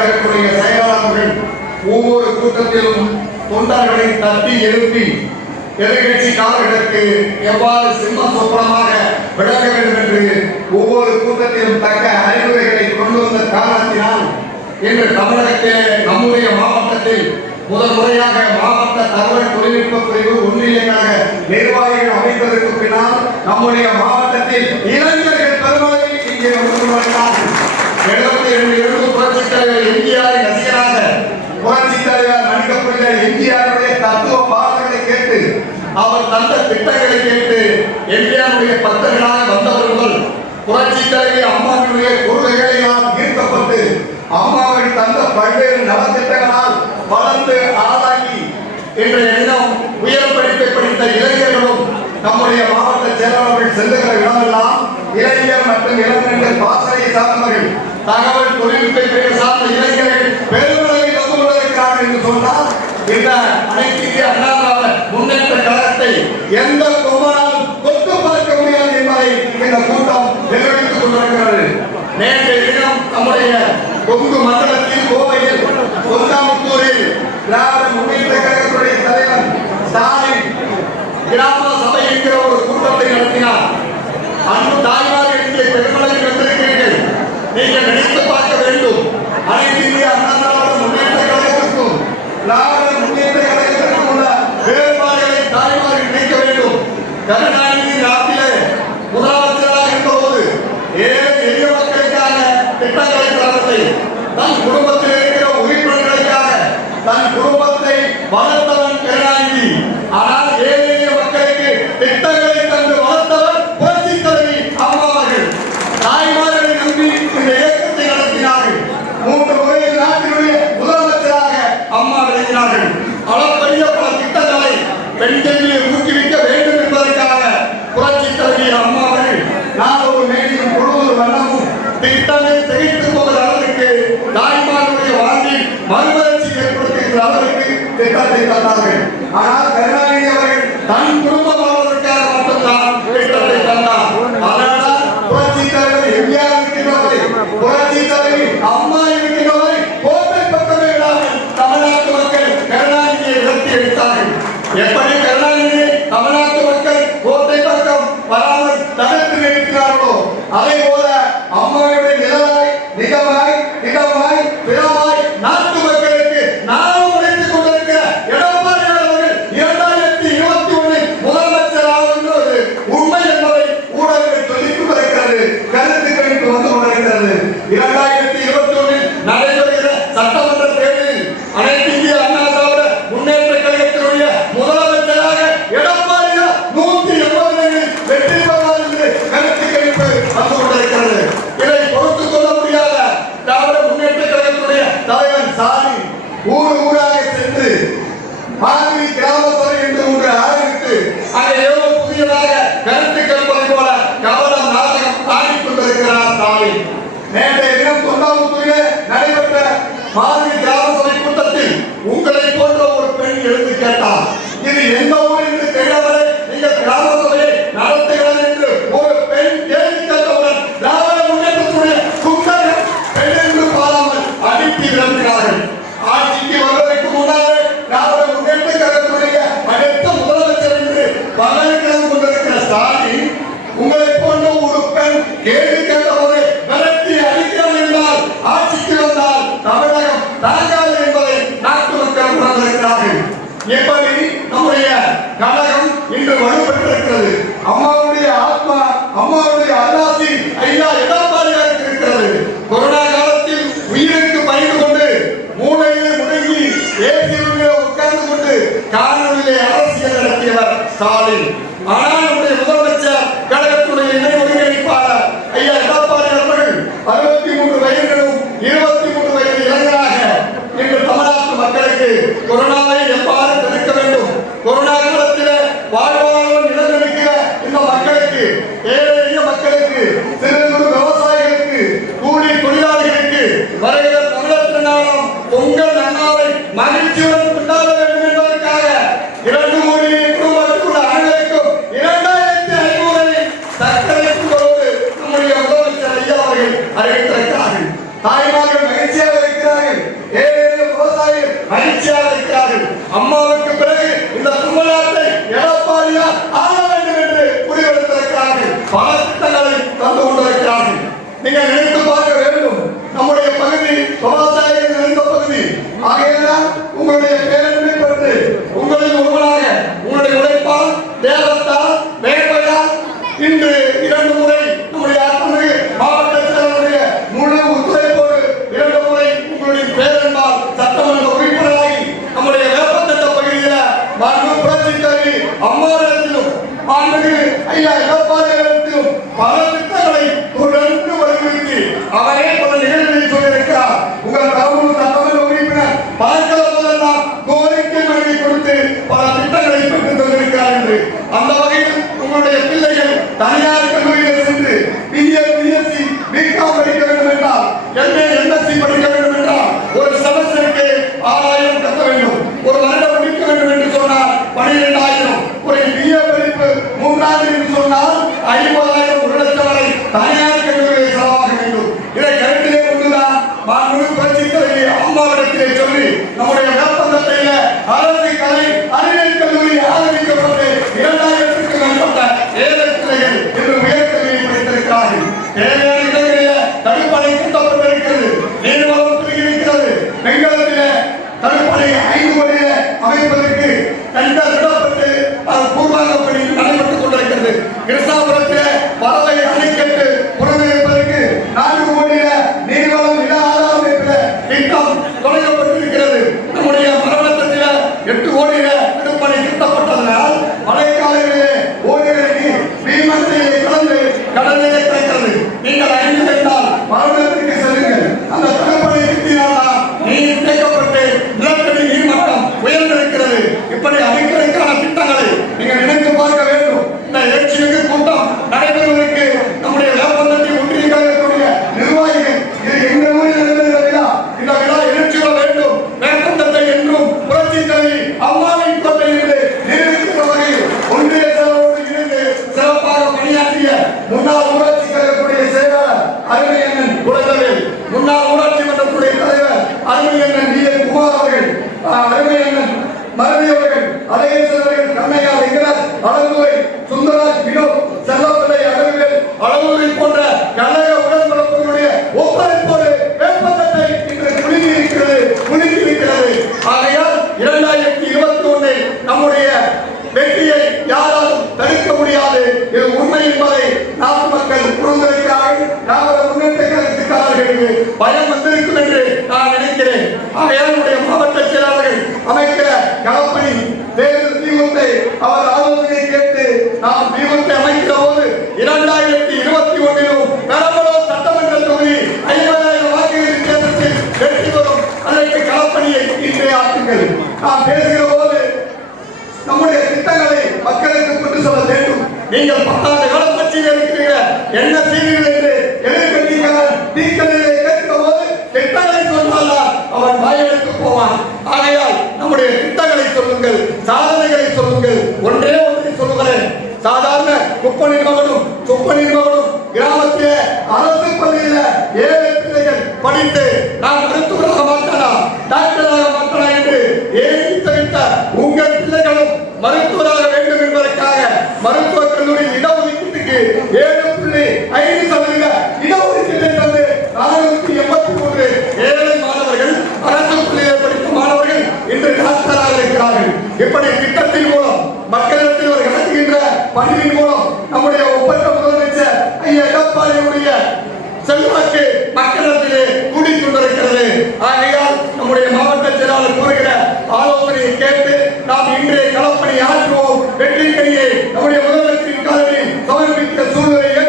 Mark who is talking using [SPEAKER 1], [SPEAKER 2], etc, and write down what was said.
[SPEAKER 1] கழகத்துடைய செயலாளர்கள் ஒவ்வொரு கூட்டத்திலும் தொண்டர்களை தட்டி எழுப்பி எதிர்கட்சிக்காரர்களுக்கு எவ்வாறு சிம்ம சொப்பனமாக விளக்க வேண்டும் என்று ஒவ்வொரு கூட்டத்திலும் தக்க அறிவுரைகளை கொண்டு வந்த காரணத்தினால் இன்று தமிழகத்தில் நம்முடைய மாவட்டத்தில் முதல் முறையாக மாவட்ட தகவல் தொழில்நுட்ப பிரிவு ஒன்றியங்களாக நிர்வாகிகள் அமைப்பதற்கு பின்னால் நம்முடைய மாவட்டத்தில் இளைஞர்கள் பெருமளவில் இங்கே வந்து வருகிறார்கள் எழுபத்தி இரண்டு எழுபது புரட்சித் தலைவர் எம்ஜிஆரின் ரசிகராக புரட்சித் தலைவர் நடிக்கப்படுகிற எம்ஜிஆருடைய தத்துவ பாடல்களை கேட்டு அவர் தந்த திட்டங்களை கேட்டு எம்ஜிஆருடைய பக்தர்களாக வந்தவர்கள் புரட்சி தலைவி அம்மாவினுடைய கொள்கைகளினால் ஈர்க்கப்பட்டு அம்மாவை தந்த பல்வேறு நலத்திட்டங்களால் வளர்ந்து ஆளாகி என்ற எண்ணம் உயர் படிப்பை படித்த இளைஞர்களும் நம்முடைய மாவட்ட செயலாளர்கள் செல்லுகிற இடமெல்லாம் இளைஞர் மற்றும் இளைஞர்கள் பாசனை சார்ந்தவர்கள் தகவல் தொழில்நுட்ப பிரிவு சார்ந்த இளைஞர்கள் பெருமளவில் வந்து என்று சொன்னால் இந்த அனைத்து இந்திய அண்ணா முன்னேற்ற கழகத்தை எந்த கொம்பனாலும் கொத்து பார்க்க முடியாது என்பதை இந்த கூட்டம் நிர்வகித்துக் கொண்டிருக்கிறது. நேற்றைய தினம் நம்முடைய கொங்கு மண்டலத்தில் கோவையில் கொந்தாமுத்தூரில் திராவிட முன்னேற்ற கழகத்துடைய தலைவர் ஸ்டாலின் கிராம சபை என்கிற ஒரு கூட்டத்தை நடத்தினார். அன்பு தாய்மார்கள் இங்கே பெருமளவில் நீங்கள் நினைத்து பார்க்க வேண்டும். அனைத்து இந்திய அண்ணா முன்னேற்ற கழகத்திற்கும் நாடு முன்னேற்ற கழகத்திற்கும் உள்ள வேறுபாடுகளை தாய்மார்கள் நினைக்க வேண்டும். கருணாநிதி நாட்டிலே முதலமைச்சராக இருந்தபோது ஏழை எளிய மக்களுக்கான திட்டங்களை தரவில்லை தன் குடும்பத்தில் இருக்கிற உறுப்பினர்களுக்காக தன் குடும்பத்தை வளர்த்த கருணாநிதி ஆனால் ஏழை எளிய மக்களுக்கு திட்டங்களை தந்து வளர்த்தவர் புரட்சி தலைவி அம்மா அவர்கள் தாய்மார்களை நம்பி இந்த இயக்கத்தை நடத்தினார்கள் மூன்று முறை நாட்டினுடைய முதலமைச்சராக அம்மா விளங்கினார்கள் அளப்பரிய பல திட்டங்களை பெண்களை ஊக்குவிக்க வேண்டும் என்பதற்காக புரட்சி தலைவி அம்மா அவர்கள் நான் ஒரு மேடையும் பொழுது வண்ணமும் திட்டமே திகைத்து போகிற அளவுக்கு தாய்மாருடைய வாழ்வில் மறுமலர்ச்சி ஏற்படுத்துகிற அளவுக்கு திட்டத்தை தந்தார்கள். ஆனால் கருணாநிதி அவர்கள் தன் குடும்பமாக அதே போல அம்மாவுடைய நிழலாய் நிகமாய் இடமாய் பிறமாய் நாட்டு மக்களுக்கு நானும் உழைத்துக் கொண்டிருக்கிற எடப்பாடி அவர்கள் இரண்டாயிரத்தி இருபத்தி ஒன்றில் முதலமைச்சர் ஆகின்றது உண்மை என்பதை ஊடகங்கள் சொல்லிக் கொண்டிருக்கிறது கருத்து கணிப்பு வந்து கொண்டிருக்கிறது இரண்டாயிரத்தி இருபத்தி ஒன்றில் நடைபெறுகிற சட்டமன்ற தேர்தலில் அனைத்து இந்திய அண்ணா திராவிட முன்னேற்ற கழகத்தினுடைய முதலமைச்சராக எடப்பாடி நூத்தி எண்பது வெற்றி பெறுவார் என்று கருத்து கணிப்பு வந்து கொண்டிருக்கிறது இதை பொறுத்துக் கொள்ள முடியாத திராவிட முன்னேற்ற கழகத்தினுடைய தலைவர் ஸ்டாலின் ஊர் ஊராக சென்று மாதிரி கிராம சபை என்று ஒன்று ஆரம்பித்து அதை எவ்வளவு புதியதாக கருத்து கேட்பதை போல கவனம் நாடகம் ஆடிக் கொண்டிருக்கிறார் ஸ்டாலின் நேற்றைய தினம் தொண்டாமுத்தூரிலே நடைபெற்ற மாதிரி கிராம சபை கூட்டத்தில் உங்களை போன்ற ஒரு பெண் எழுந்து கேட்டார். இது எந்த ஊர் என்று தெரியாமலே நீங்கள் கிராம சபையை நடத்துகிறது என்று ஒரு பெண் கேள்வி கேட்டவுடன் திராவிட முன்னேற்றத்துடைய குண்டர்கள் பெண் என்று பாராமல் அடித்து விளம்பினார்கள் ஆட்சிக்கு வருவதற்கு முன்னாலே திராவிட முன்னேற்ற கழகத்துடைய அடுத்த முதலமைச்சர் என்று பதவிக்கிழமை கொண்டிருக்கிற ஸ்டாலின் உங்களை போன்ற ஒரு பெண் கேள்வி கேட்டபோது விரட்டி அடிக்கிறார் என்றால் ஆட்சிக்கு வந்தால் தமிழகம் தாங்காது என்பதை நாட்டு மக்கள் உணர்ந்திருக்கிறார்கள் எப்படி நம்முடைய கழகம் இன்று வலுப்பெற்றிருக்கிறது அம்மாவுடைய ஆத்மா அம்மாவுடைய அல்லாசி ஐயா எடப்பாடியாக இருக்கிறது. கொரோனா காலத்தில் உயிருக்கு பயந்து கொண்டு மூளையிலே முடங்கி ஏசியிலே உட்கார்ந்து கொண்டு காணொலியிலே அரசியல் நடத்தியவர் ஸ்டாலின் ஆனால் நம்முடைய முதலமைச்சர் கழகத்துடைய இணை ஒருங்கிணைப்பாளர் ஐயா எடப்பாடி அவர்கள் அறுபத்தி மூன்று வயதிலும் இருபத்தி மூன்று வயது இளைஞராக இன்று தமிழ்நாட்டு மக்களுக்கு கொரோனாவை எவ்வாறு தடுக்க வேண்டும் கொரோனா காலத்தில் வாழ்வாதாரம் இழந்திருக்கிற இந்த மக்களுக்கு ஏழை எளிய மக்களுக்கு சிறு குறு விவசாயிகளுக்கு கூலி தொழிலாளிகளுக்கு வருகிற தமிழர் திருநாளாம் பொங்கல் நன்னாவை மகிழ்ச்சியுடன் கொண்டாட வேண்டும் என்பதற்காக இரண்டு கோடி குடும்பத்துக்குள்ள அனைவருக்கும் இரண்டாயிரத்தி ஐநூறு சர்க்கரை கொடுத்து நம்முடைய முதலமைச்சர் ஐயா அவர்கள் அறிவித்திருக்கிறார்கள் தாய்மார்கள் மகிழ்ச்சியாக இருக்கிறார்கள் விவசாயிகள் நிறைந்த பகுதி ஆகையால் உங்களுடைய பேரன்பை பெற்று உங்களில் ஒருவராக உங்களுடைய உழைப்பால் தேவத்தால் வேட்டையால் இன்று இரண்டு முறை நம்முடைய அத்தமிகு மாவட்ட செயலருடைய முழு ஒத்துழைப்போடு இரண்டு முறை உங்களுடைய பேரன்பால் சட்டமன்ற உறுப்பினராகி நம்முடைய வேப்பத்தட்ட பகுதியில மாண்பு புரட்சி தலைவி அம்மாவிடத்திலும் மாண்புமிகு ஐயா எடப்பாடியிடத்திலும் பல மாண்புமிகு புரட்சி தலைவி அம்மாவிடத்திலே சொல்லி நம்முடைய வேப்பந்தத்தையில அரசு கலை அறிவியல் கல்லூரி ஆரம்பிக்கப்பட்டு இரண்டாயிரத்துக்கு மேற்பட்ட ஏழை பிள்ளைகள் இன்று உயர்கல்வியை படித்திருக்கிறார்கள். தேவையான இடங்களிலே தடுப்பணை கட்டப்பட்டிருக்கிறது நீர்வளம் பெருகியிருக்கிறது பெண்களத்திலே தடுப்பணை ஐந்து கோடியிலே அமைப்பதற்கு டெண்டர் விடப்பட்டு அது நடைபெற்றுக் கொண்டிருக்கிறது. கிருஷ்ணாபுரத்தில் எட்டு கோடியில விடுப்பணை திட்டப்பட்டதனால் மழைக்காலங்களிலே ஓடுகிற நீர் வீமத்திலே கலந்து கடலிலே கிடைக்கிறது நீங்கள் ஐந்து மரணத்தை ஆகையால் நம்முடைய மாவட்ட செயலாளர்கள் அமைக்கிற களப்பணி தேர்தல் தீமத்தை அவர் ஆலோசனை கேட்டு நாம் தீமத்தை அமைக்கிற போது இரண்டாயிரத்தி இருபத்தி ஒன்னிலும் பெரம்பலூர் சட்டமன்ற தொகுதி ஐம்பதாயிரம் வாக்குகளின் தேர்தலில் வெற்றி பெறும் அதற்கு களப்பணியை இன்றே ஆற்றுங்கள் நாம் பேசுகிற போது நம்முடைய திட்டங்களை மக்களுக்கு கொண்டு சொல்ல வேண்டும். நீங்கள் பத்தாண்டு காலம் கட்சியில் இருக்கிறீங்க என்ன செய்வீர்கள் என்று எதிர்கட்சிக்காரன் தீக்கலிலே கேட்கிற போது திட்டங்களை சொன்னால்தான் அவன் வாயெடுத்து போவான். ஆகையால் நம்முடைய திட்டங்களை சொல்லுங்கள் சாதனைகளை சொல்லுங்கள். ஒன்றே ஒன்றை சொல்லுகிறேன். சாதாரண குப்பனின் மகனும் குப்பனின் மகனும் கிராமத்திலே அரசு பள்ளியில ஏழை பிள்ளைகள் படித்து நான் மருத்துவராக மாற்றனா டாக்டராக மாற்றனா என்று ஏறி தவித்த உங்கள் பிள்ளைகளும் மருத்துவராக வேண்டும் என்பதற்காக மருத்துவக் கல்லூரி இடஒதுக்கீட்டுக்கு ஏழு புள்ளி ஐந்து அவர்களுடைய செல்வாக்கு மக்களிடத்திலே கூடி கொண்டிருக்கிறது. ஆகையால் நம்முடைய மாவட்ட செயலாளர் கூறுகிற ஆலோசனையை கேட்டு நாம் இன்றைய களப்பணி ஆற்றுவோம். வெற்றி கையை நம்முடைய முதலமைச்சரின் காதலில் சமர்ப்பிக்க சூழ்நிலையை